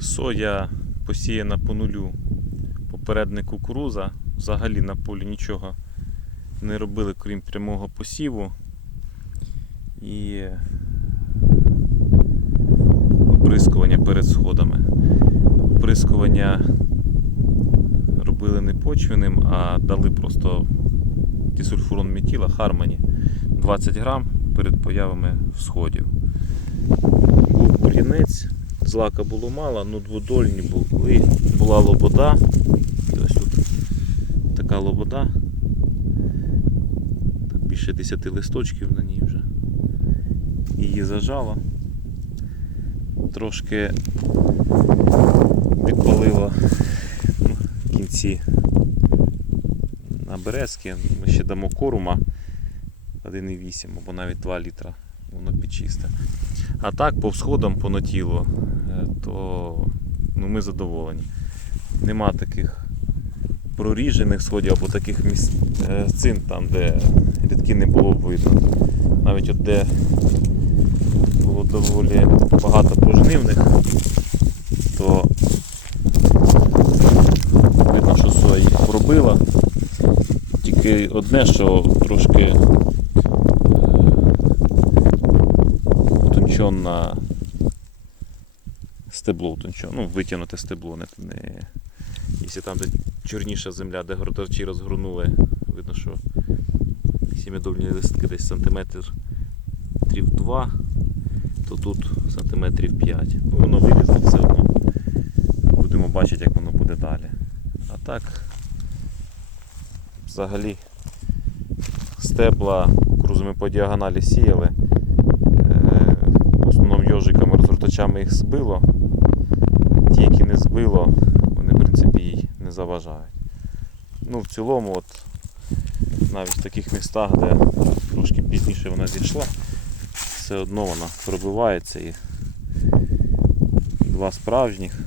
Соя посіяна по нулю. Попередник кукуруза. Взагалі на полі нічого не робили, крім прямого посіву. І оприскування перед сходами. Оприскування робили не почвеним, а дали просто дисульфурон метіла Хармоні 20 грам перед появами всходів. Злака було мало, ну дводольні були. Була лобода. Ось тут така лобода. Там більше 10 листочків на ній вже. Її зажало. Трошки підпалило ну, в кінці на березки. Ми ще дамо корума 1,8 або навіть 2 літра. Воно підчисте. А так, по всходам, по натілу, е, то ну, ми задоволені. Нема таких проріжених сходів або таких місцин, там, де рядки не було видно. Навіть от де було доволі багато пожнивних, то видно, що сої пробила. Тільки одне, що трошки е, утонченна стебло утончене, ну, витягнуте стебло, не, не... Якщо там, де чорніша земля, де городовчі розгорнули, видно, що сім'ядовні листки десь сантиметр трів 2, то тут сантиметрів 5. Ну, воно вилізло все одно. Будемо бачити, як воно буде далі. А так, взагалі, стебла крузами по діагоналі сіяли. Е, В основному йожиками, розгортачами їх збило. Збило, вони в принципі їй не заважають. Ну, в цілому, от, навіть в таких містах, де трошки пізніше вона зійшла, все одно вона пробивається і два справжніх.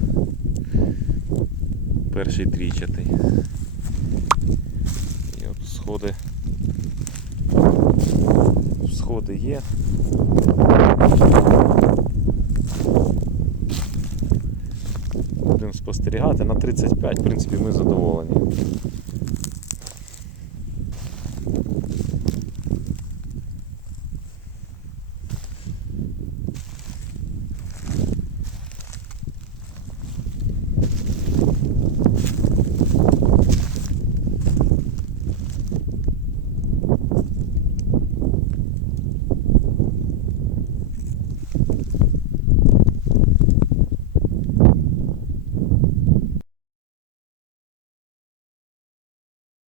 Перший трійчатий. І от сходи. Сходи є будемо спостерігати. На 35, в принципі, ми задоволені.